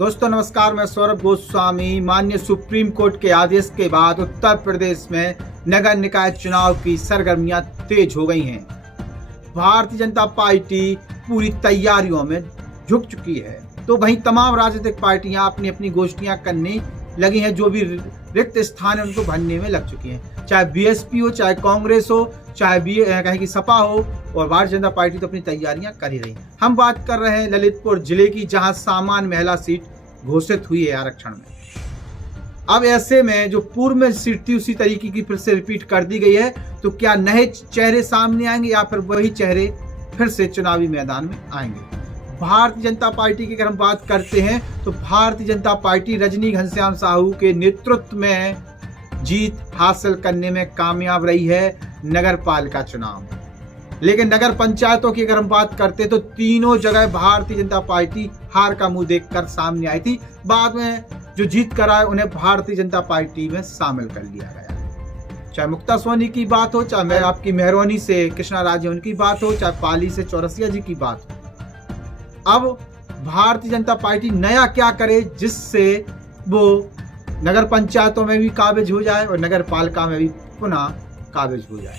दोस्तों नमस्कार, मैं सौरभ गोस्वामी। माननीय सुप्रीम कोर्ट के आदेश के बाद उत्तर प्रदेश में नगर निकाय चुनाव की सरगर्मियां तेज हो गई हैं। भारतीय जनता पार्टी पूरी तैयारियों में झुक चुकी है, तो वहीं तमाम राजनीतिक पार्टियां अपनी अपनी गोष्ठियां करने लगी हैं। जो भी रिक्त स्थान है उनको भरने में लग चुकी हैं, चाहे बीएसपी हो, चाहे कांग्रेस हो, चाहे कहीं की सपा हो, और भारतीय जनता पार्टी तो अपनी तैयारियां कर ही रही। हम बात कर रहे हैं ललितपुर जिले की, जहां सामान्य महिला सीट घोषित हुई है आरक्षण में। अब ऐसे में जो पूर्व में सीट थी उसी तरीके की फिर से रिपीट कर दी गई है, तो क्या नए चेहरे सामने आएंगे या फिर वही चेहरे फिर से चुनावी मैदान में आएंगे? भारतीय जनता पार्टी की अगर हम बात करते हैं तो भारतीय जनता पार्टी रजनी घनश्याम साहू के नेतृत्व में जीत हासिल करने में कामयाब रही है नगर पालिका चुनाव में। लेकिन नगर पंचायतों की अगर हम बात करते तो तीनों जगह भारतीय जनता पार्टी हार का मुंह देखकर सामने आई थी। बाद में जो जीत कराए उन्हें भारतीय जनता पार्टी में शामिल कर लिया गया। चाहे मुक्ता सोनी की बात हो, चाहे आपकी मेहरौनी से कृष्णा राज्य उनकी बात हो, चाहे पाली से चौरसिया जी की बात हो। अब भारतीय जनता पार्टी नया क्या करे जिससे वो नगर पंचायतों में भी काबिज हो जाए और नगर पालिका में भी पुनः काबिज हो जाए।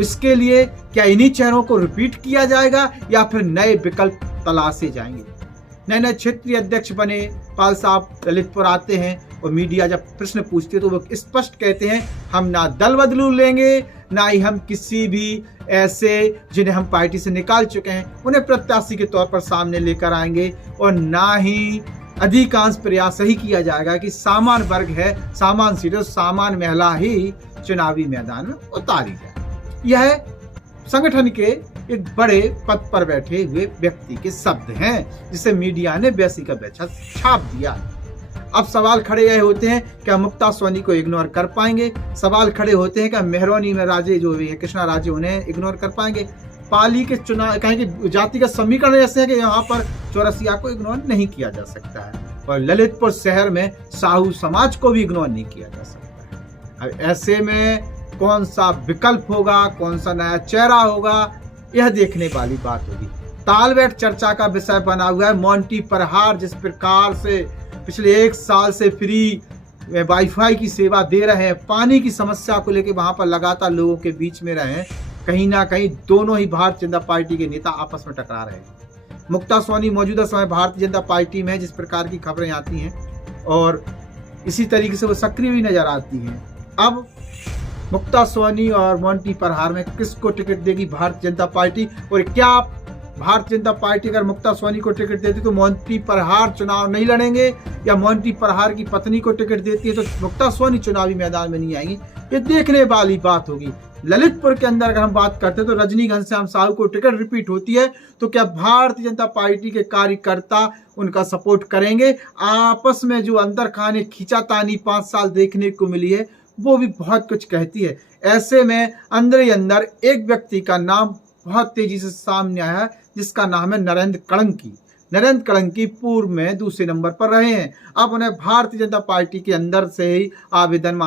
इसके लिए क्या इन्हीं चेहरों को रिपीट किया जाएगा या फिर नए विकल्प तलाशे जाएंगे? नए नए क्षेत्रीय अध्यक्ष बने पाल साहब ललितपुर आते हैं और मीडिया जब प्रश्न पूछती है तो वो स्पष्ट कहते हैं, हम ना दल बदलू लेंगे, ना ही हम किसी भी ऐसे जिन्हें हम पार्टी से निकाल चुके हैं उन्हें प्रत्याशी के तौर पर सामने लेकर आएंगे, और ना ही अधिकांश प्रयास यही किया जाएगा कि सामान्य वर्ग है, सामान्य सीटें, सामान्य महिला ही चुनावी मैदान में उतारी जाए। यह संगठन के एक बड़े पद पर बैठे हुए व्यक्ति के शब्द हैं, जिसे मीडिया ने वैसी का वैसा छाप दिया। अब सवाल खड़े यह होते हैं, क्या मुक्ता सोनी को इग्नोर कर पाएंगे? सवाल खड़े होते हैं, क्या मेहरौनी में राजे जो भी है कृष्णा राज्य उन्हें इग्नोर कर पाएंगे? पाली के चुनाव कहें कि जातिगत समीकरण ऐसे हैं कि यहाँ पर चौरसिया को इग्नोर नहीं किया जा सकता है, और ललितपुर शहर में साहू समाज को भी इग्नोर नहीं किया जा सकता है। अब ऐसे में कौन सा विकल्प होगा, कौन सा नया चेहरा होगा, यह देखने वाली बात होगी। तालबेट चर्चा का विषय बना हुआ है। मोंटी परहार जिस प्रकार से पिछले 1 साल से फ्री वाईफाई की सेवा दे रहे हैं, पानी की समस्या को लेकर वहां पर लगातार लोगों के बीच में रहे, कहीं ना कहीं दोनों ही भारतीय जनता पार्टी के नेता आपस में टकरा रहे हैं। मुक्ता सोनी मौजूदा समय भारतीय जनता पार्टी में जिस प्रकार की खबरें आती हैं और इसी तरीके से वो सक्रिय भी नजर आती हैं। अब मुक्ता सोनी और मोंटी परहार में किसको टिकट देगी भारतीय जनता पार्टी, और क्या भारतीय जनता पार्टी अगर मुक्ता सोनी को टिकट देती तो मोंटी परहार चुनाव नहीं लड़ेंगे, या मोंटी परहार की पत्नी को टिकट देती है तो मुक्ता सोनी चुनावी मैदान में नहीं आएंगी? ये देखने वाली बात होगी। ललितपुर के अंदर अगर हम बात करते हैं तो रजनी घनश्याम साहू को टिकट रिपीट होती है, तो क्या भारतीय जनता पार्टी के कार्यकर्ता उनका सपोर्ट करेंगे? आपस में जो अंदर खाने खींचातानी 5 साल देखने को मिली है वो भी बहुत कुछ कहती है। ऐसे में अंदर ही अंदर एक व्यक्ति का नाम बहुत तेजी से सामने आया है, जिसका नाम है नरेंद्र कड़ंकी। नरेंद्र कड़ंकी पूर्व में दूसरे नंबर पर रहे हैं। अब उन्हें भारतीय जनता पार्टी के अंदर से ही आवेदन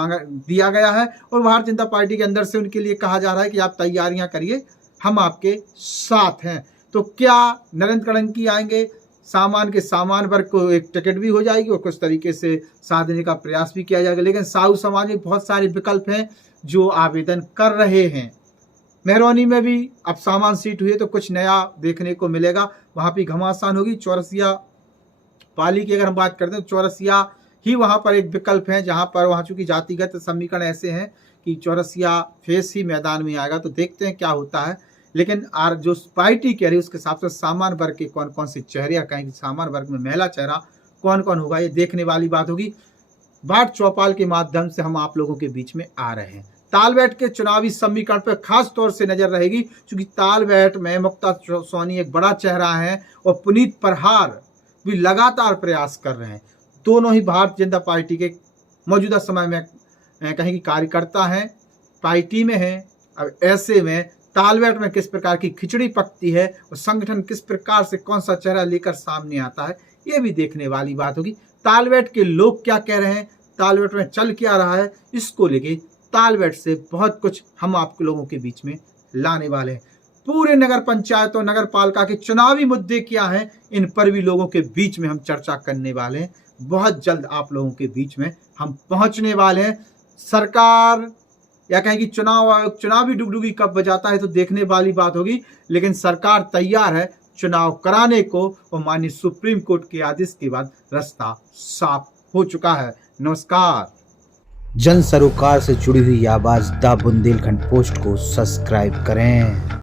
दिया गया है, और भारतीय जनता पार्टी के अंदर से उनके लिए कहा जा रहा है कि आप तैयारियां करिए, हम आपके साथ हैं। तो क्या नरेंद्र कड़ंकी आएंगे? सामान्य के सामान्य वर्ग को एक टिकट भी हो जाएगी और कुछ तरीके से साथ देने का प्रयास भी किया जाएगा। लेकिन साहू समाज में बहुत सारे विकल्प हैं जो आवेदन कर रहे हैं। मेहरौनी में भी अब सामान्य सीट हुई है तो कुछ नया देखने को मिलेगा, वहाँ भी घमासान होगी। चौरसिया पाली की अगर हम बात करते हैं तो चौरसिया ही वहाँ पर एक विकल्प है, जहाँ पर वहाँ चूंकि जातिगत समीकरण ऐसे हैं कि चौरसिया फेस ही मैदान में आएगा, तो देखते हैं क्या होता है। लेकिन जो पार्टी कह रही है उसके हिसाब से सामान्य वर्ग के कौन कौन से चेहरे, या कहेंगे सामान्य वर्ग में महिला चेहरा कौन कौन होगा, ये देखने वाली बात होगी। बाट चौपाल के माध्यम से हम आप लोगों के बीच में आ रहे हैं। तालबेट के चुनावी समीकरण पर खास तौर से नजर रहेगी, क्योंकि तालबेट में मुक्ता सोनी एक बड़ा चेहरा है और पुनीत परहार भी लगातार प्रयास कर रहे हैं। दोनों ही भारतीय जनता पार्टी के मौजूदा समय में कहीं कार्यकर्ता हैं, पार्टी में हैं। अब ऐसे में तालबेट में किस प्रकार की खिचड़ी पकती है और संगठन किस प्रकार से कौन सा चेहरा लेकर सामने आता है, ये भी देखने वाली बात होगी। तालबेट के लोग क्या कह रहे हैं, तालबेट में चल क्या रहा है, इसको लेके तालबेट से बहुत कुछ हम आप लोगों के बीच में लाने वाले हैं। पूरे नगर पंचायतों नगर पालिका के चुनावी मुद्दे क्या हैं, इन पर भी लोगों के बीच में हम चर्चा करने वाले हैं। बहुत जल्द आप लोगों के बीच में हम पहुंचने वाले हैं। सरकार या कहें कि चुनावी डुगडुगी कब बजाता है तो देखने वाली बात होगी, लेकिन सरकार तैयार है चुनाव कराने को और माननीय सुप्रीम कोर्ट के आदेश के बाद रास्ता साफ हो चुका है। नमस्कार। जन सरोकार से जुड़ी हुई आवाज द बुंदेलखंड पोस्ट को सब्सक्राइब करें।